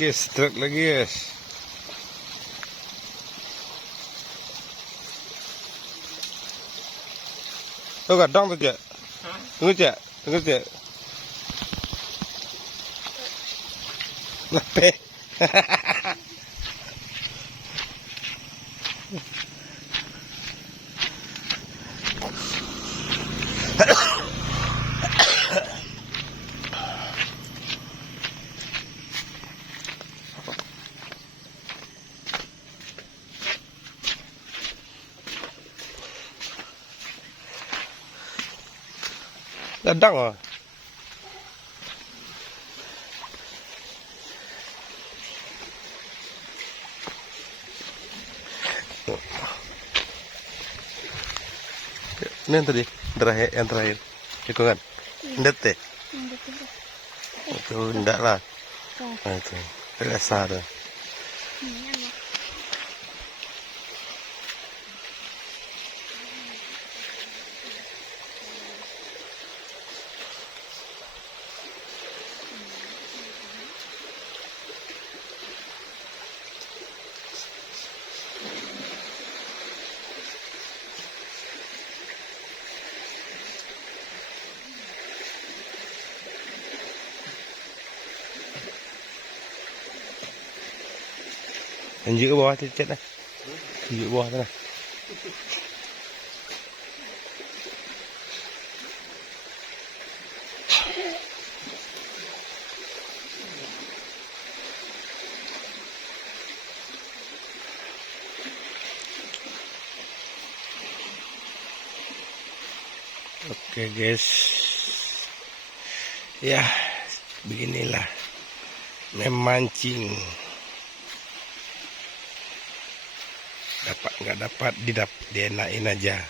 Oke, struk lagi guys. Tuh kadang tuh Cak. Tunggu Cak, tunggu Cak. Lepe. Kadang ah. Ini yang tadi, yang terakhir. Itu kan? Ndet deh. Itu ndak lah. Nah, itu. Dasar. Tunjuk ke bawah Cek lah. Tunjuk ke bawah sana. Oke guys. Ya, beginilah memancing. Dapat nggak dapat, dienakin aja.